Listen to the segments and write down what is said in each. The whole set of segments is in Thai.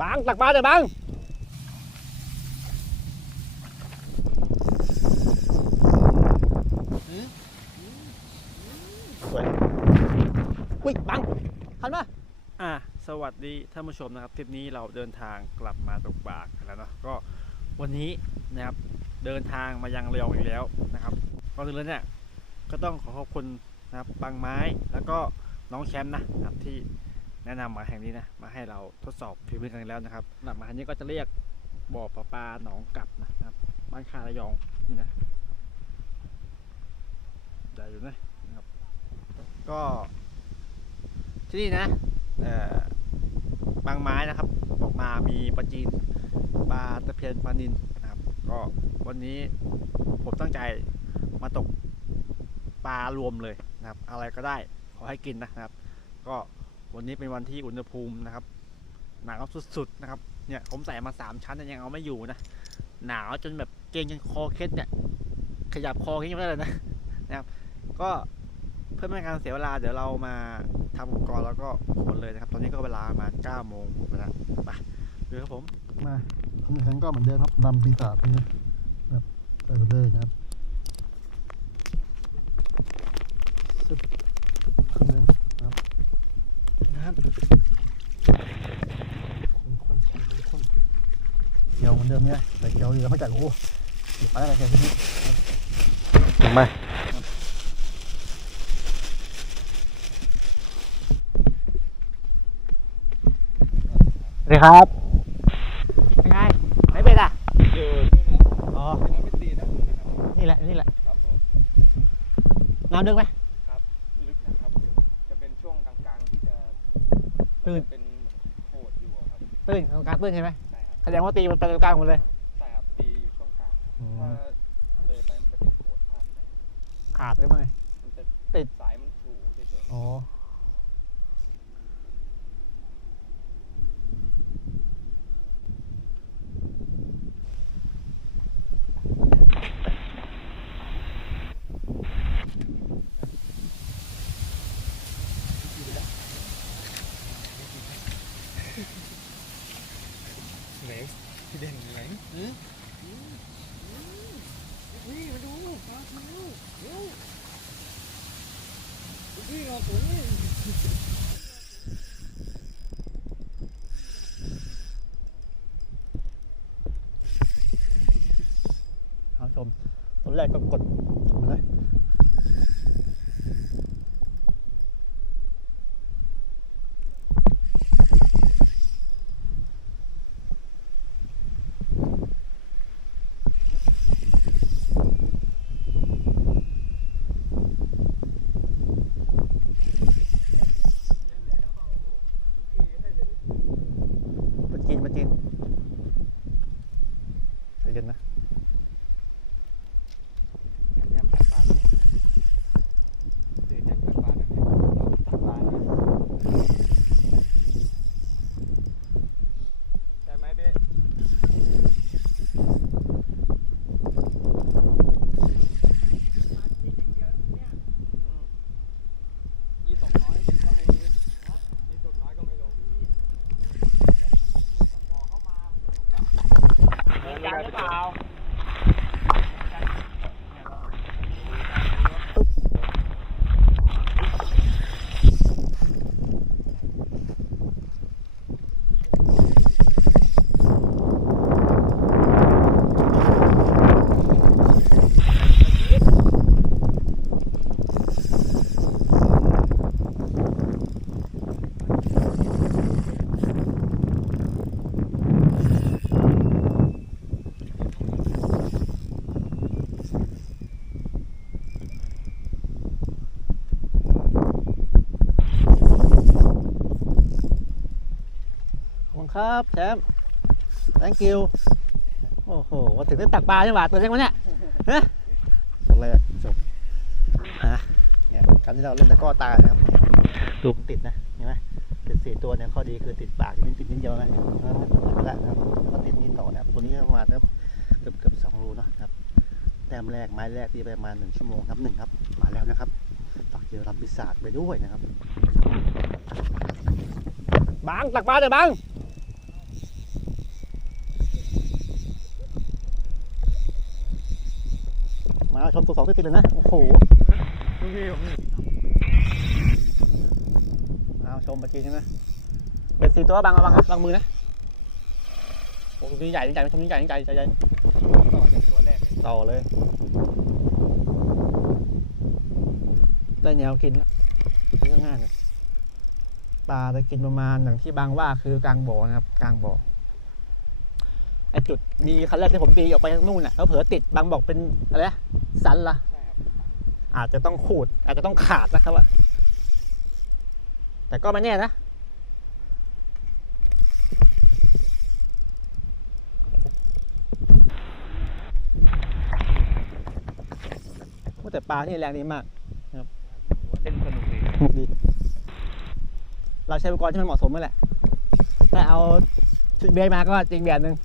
บางตักปลาเดี๋ยวบางสวยอุ้ยบังหันมาอะสวัสดีท่านผู้ชมนะครับทริปนี้เราเดินทางกลับมาตกปลากันแล้วเนาะก็วันนี้นะครับเดินทางมายังระยองอีกแล้วนะครับก่อนอื่นเลยเนี่ยก็ต้องขอขอบคุณนะครับบางไม้แล้วก็น้องแชมป์นะครับที่ แนะนำมาแห่งนี้นะมาให้เราทดสอบฝีมือกันแล้วนะครับหลักมาแห่งนี้ก็จะเรียกบ่อปลาปลาหนองกลับนะครับบ้านคาระยองนี่นะใหญ่อยู่นะครับ ก็ที่นี่นะเออบางไม้นะครับบอกมามีปลาจีนปลาตะเพียนปลานินนะครับ ก็วันนี้ผมตั้งใจมาตกปลารวมเลยนะครับ อะไรก็ได้ขอให้กินนะครับ ก็ วันนี้เป็นวันที่อุณหภูมินะครับ หนาวสุดๆนะครับ เนี่ยผมใส่มาสามชั้นแต่ยังเอาไม่อยู่นะ หนาวจนแบบเกรงจนคอเคล็ดเนี่ย ขยับคอขึ้นไม่ได้เลยนะนะครับ ก็เพื่อไม่ให้การเสียเวลาเดี๋ยวเรามาทำอุปกรณ์แล้วก็ขนเลยนะครับ ตอนนี้ก็เวลาประมาณ9โมงไปแล้วไปดูครับผม มาทำอย่างนั้นก็เหมือนเดิมครับดำปีศาจนี่นะครับใส่ไปเลยนะครับซึบครึ่งห นึงนะครับนะครับคนคนคนคนคนเกียวเหมือนเดิมเนี่ยใส่เกียวดีแล้วไม่จ่ายโอ้ยไปอะไรแค่นี้ลงไปสวัสดีครับเป็นไงไหนเป็ดอะอยู่อ๋อที่น้ำไม่ตีนะนี่แหละนี่แหละครับผมน้ำดึกไหม ครับลึกนะครับ จะเป็นช่วงกลางๆที่จะ ตื่นจะเป็นโหดอยู่อะครับตื้นตรงกลางตื้นใช่ไหมใช่ครับแสดงว่าตีมันไปตรงกลางหมดเลย ใช่ครับตีอยู่ช่วงกลางอืม ถ้าเลยไปมันจะเป็นโหดพลาดไปขาดได้ไหมมันจะติด สายมันถูเฉยอ๋อ ๆเหลวที่เด่นเหลวนี่มาดูปลาทูเร็วนี่เราตัวนี้ เอา ชม ตอนแรกก็กดมาเลยมาจีนมาจีนใจเย็นนะ แถมตักปลาตื่นจากตักปลาหน่อยไหมตักปลาเนี่ยใช่ไหมเบ๊ยี่สกน้อยก็ไม่มียี่สกน้อยก็ไม่ลงจานหรือเปล่า ขอบ คุณครับแชมป์ thank you โอ้โหมาถึงได้ตักปลาใช่ไหมตัวเล็กวะเนี่ยฮะตัวแรกจบฮะเนี่ยการที่เราเล่นตะกร้อตานะครับดูมันติดนะเห็นไหมติดสี่ตัวเนี่ยข้อดีคือติดปากนิดติดนิดเดียวนะแล้วมันติดไปแล้วนะครับแล้วก็ติดนี่ต่อนะครับตัวนี้ประมาณนะครับเกือบเกือบสองรูเนอะครับแต้มแรกไม้แรกตีไปประมาณหนึ่งชั่วโมงครับหนึ่งครับมาแล้วนะครับฝากเจอรับปีศาจไปด้วยนะครับบางตักปลาเดี๋ยวบาง มาชมตัวสองติดๆเลยนะ โอ้โหลูกพี่ผมนี่เอาชมปลาจีนใช่ไหมเบ็ดสี่ตัวบางระวังบางมือนะโอ้โหนี่ใหญ่ใหญ่ชมใหญ่ใหญ่ใหญ่ใหญ่ต่อจากตัวแรกเลยต่อเลย ได้แนวกินแล้วนี่ก็ง่ายเลยปลาจะกินประมาณอย่างที่บางว่าคือกลางบ่อนะครับ กลางบ่อ จุดมีคันแรกที่ผมตีออกไปนู่นน่ะแล้วเผลอติดบางบอกเป็นอะไรนะสันละใช่ครับอาจจะต้องขูด อาจจะต้องขาดนะครับอะแต่ก็ไม่แน่นะว่าแต่ปลาที่แรงดีมากผมว่าเล่นสนุกดีสนุกดี เราใช้อุปกรณ์ที่มันเหมาะสมนั่นแหละ ถ้าเอาชุดเบรมาก็จริงแบบหนึ่ง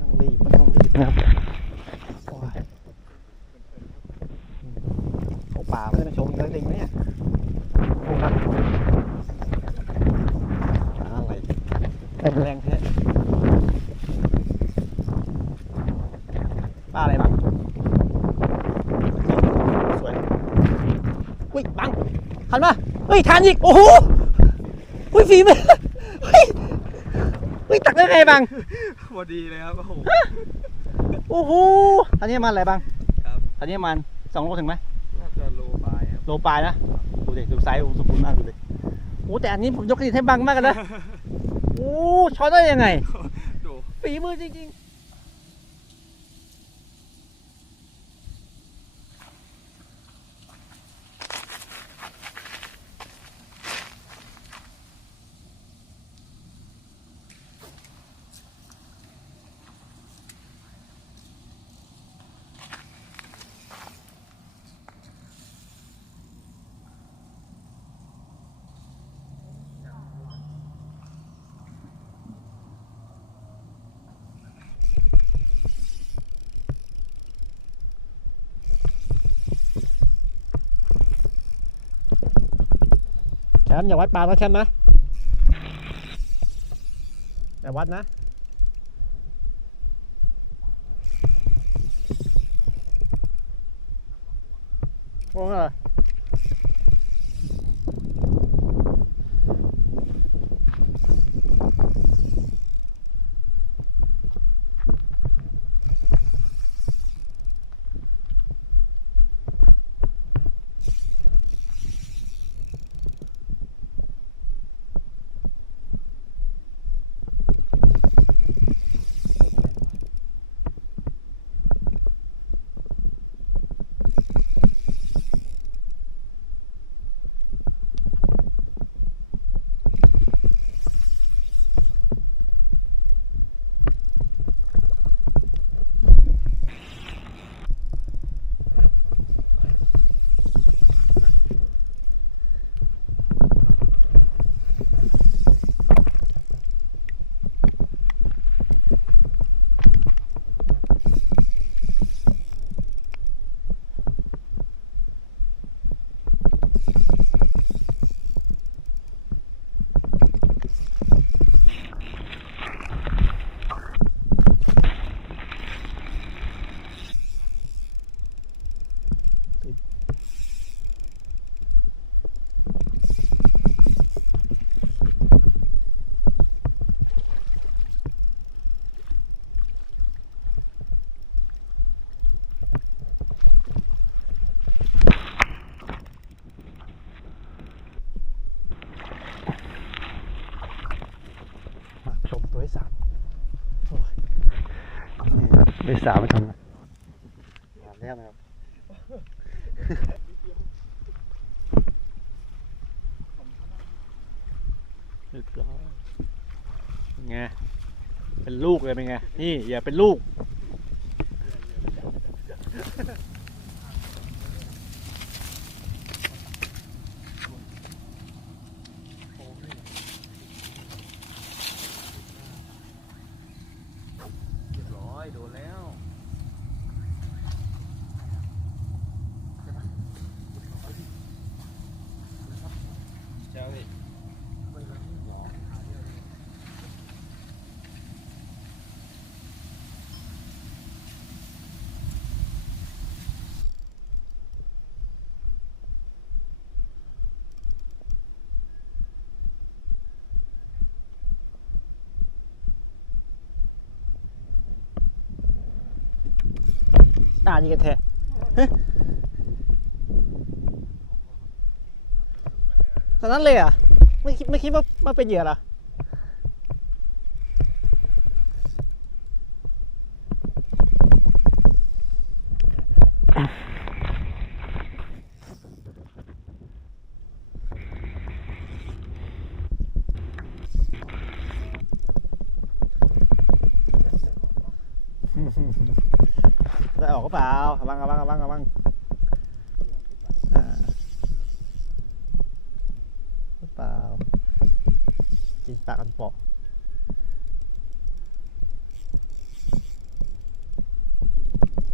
ต้องรีบมันต้องรีบนะครับโอ้ยเอาป่าไม่ได้มาชมเลยจริงไหมเนี่ยโอ้ครับอะไรเต็ม แรงแท้ป้าอะไรบ้างสวย อุ้ยบังทันปะเฮ้ยทันอีก โอ้โหอุ้ยฝีมือเฮ้ยเฮ้ยตักได้ไงบังพอดีเลยครับ โอ้โหโอ้โหอันนี้มันอะไรบ้างครับอันนี้มันสองโลถึงไหมน่าจะโลบายครับ โลปลายนะ ดูดิ ดูไซส์โอ้สมบูรณ์มากดูดิโอ้แต่อันนี้ผมยกเครดิตให้บังมากกันนะโอ้ ช้อนได้ยังไง ดู ฝีมือจริงๆแชมป์อย่าวัดปลานะแชมป์นะอย่าวัดนะโอ้ยมา ที่สามมาชมนะมาแล้วนะครับเรียบร้อยเป็นไงเป็นลูกเลยเป็นไง นี่อย่าเป็นลูก เรียบร้อยโดนแล้วเจ้าดิ ตาดีกันแท้ฮะตอนนั้นเลยเหรอะ ไม่คิดไม่คิดว่าว่าเป็นเหยื่อเหรอได้ออกก็เปล่าเอาบ้างเอาบ้างเอาบ้างเอาบ้างอ่าเปล่ากินปากกันเปาะ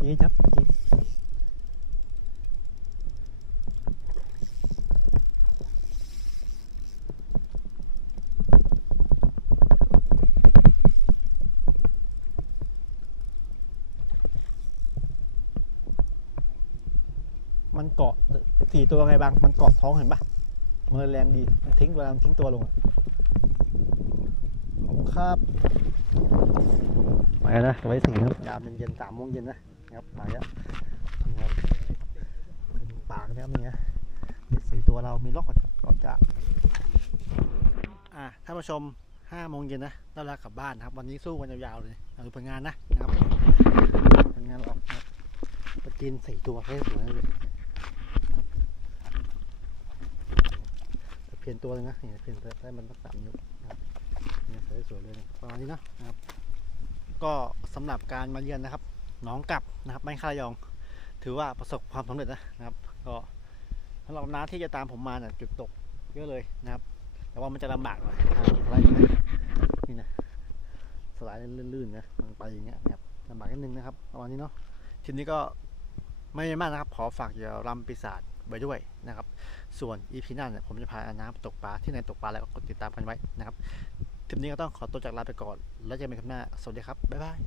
กินครับกินมัน เกาะสี่ตัวไงบาง มันเกาะท้องเห็นปะมันเลยแรงดีมันทิ้งเวลามันทิ้งตัวลงอะขอบคุณครับไปนะไว้ถึงครับยามเย็นๆสามโมงเย็นนะครับมาแล้วนะครับเป็นปากนะครับนี่นะสี่ตัวเรามีล็อกก่อนก่อนจากอะท่านผู้ชมห้าโมงเย็นนะได้เวลากลับบ้านนะครับ วันนี้สู้กันยาวๆเลยเอาดูผลงานนะนะครับผลงานเรานะครับปลาจีนสี่ตัวให้สวยเลย ตะเพียนตัวหนึงนะเนี่ตะเพียนได้มันตั้งสามนิ้วนะครับนี่สวยๆเลยนะประมาณนี้นะนะครับ ก็สำหรับการมาเยือนนะครับน้องกลับนะครับบ้านข้าระยอง ถือว่าประสบความสำเร็จนะนะครับ ก็สำหรับน้าที่จะตามผมมาเนี่ยจุดตกเยอะเลยนะครับ แต่ว่ามันจะลำบากหน่อยทางอะไรนี่นะสไลด์ลื่นๆนะมันไปอย่างเงี้ยนะครับลำบากนิดนึงนะครับประมาณนี้เนาะทีนี้ก็ไม่มากนะครับ ขอฝากอย่ารำปีศาจ ไว้ด้วยนะครับ ส่วนอีพีหน้าเนี่ยผมจะพาอน้าไปตกปลาที่ไหนตกปลาแล้วก็กดติดตามกันไว้นะครับทริปนี้ก็ต้องขอตัวจากลาไปก่อน แล้วเจอกันใหม่คลิปหน้า สวัสดีครับ บ๊ายบาย